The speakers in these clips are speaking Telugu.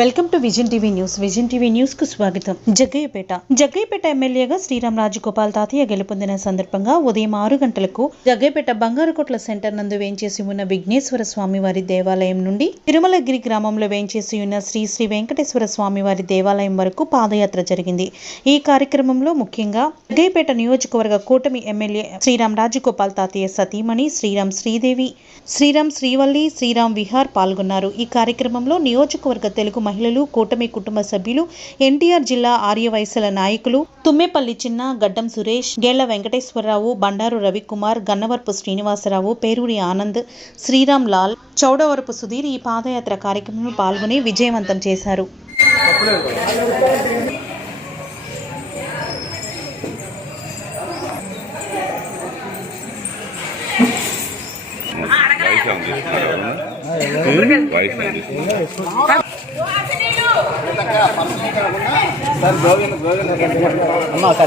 Welcome to vision TV news. Vision TV news కు స్వాగతం. జగ్గయ్యపేట ఎమ్మెల్యేగా శ్రీరామ్ రాజగోపాల్ తాతయ్య గెలుపొందిన సందర్భంగా ఉదయం 6 గంటలకు జగ్గయ్యపేట బంగారుకోట్ల సెంటర్ నందు వేంచేసి ఉన్న విఘ్నేశ్వర స్వామివారి దేవాలయం నుండి తిరుమలగిరి గ్రామంలో వేంచేసి ఉన్న శ్రీ శ్రీ వెంకటేశ్వర స్వామివారి దేవాలయం వరకు పాదయాత్ర జరిగింది. ఈ కార్యక్రమంలో ముఖ్యంగా జగ్గయ్యపేట నియోజకవర్గ కూటమి ఎమ్మెల్యే శ్రీరామ్ రాజగోపాల్ తాతయ్య సతీమణి శ్రీరామ్ శ్రీదేవి, శ్రీరామ్ శ్రీవల్లి, శ్రీరామ్ విహార్ పాల్గొన్నారు. ఈ కార్యక్రమంలో నియోజకవర్గ తెలుగు మహిళలు, కూటమి కుటుంబ సభ్యులు, ఎన్టీఆర్ జిల్లా ఆర్యవైశ్యుల నాయకులు తుమ్మేపల్లి చిన్న, గడ్డం సురేష్, గేళ్ల వెంకటేశ్వరరావు, బండారు రవికుమార్, గన్నవరపు శ్రీనివాసరావు, పేరూరి ఆనంద్, శ్రీరామ్ లాల్, చౌడవరపు సుధీర్ ఈ పాదయాత్ర కార్యక్రమంలో పాల్గొని విజయవంతం చేశారు.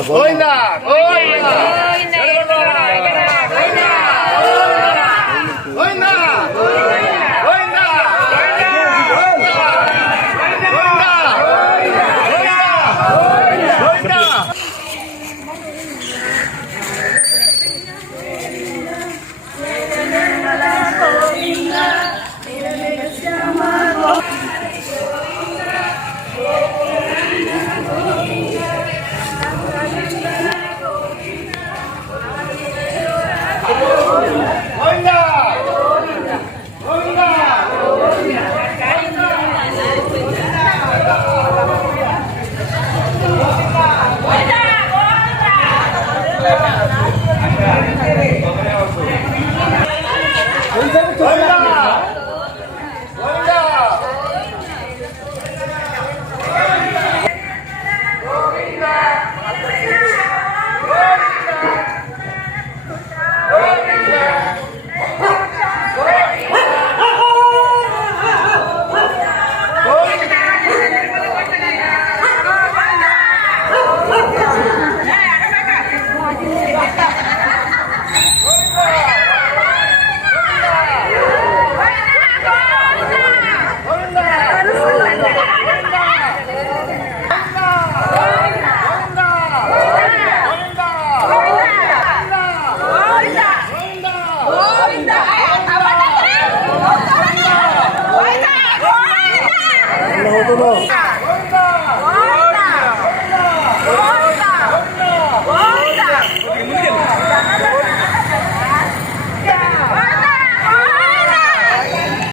గోవిందా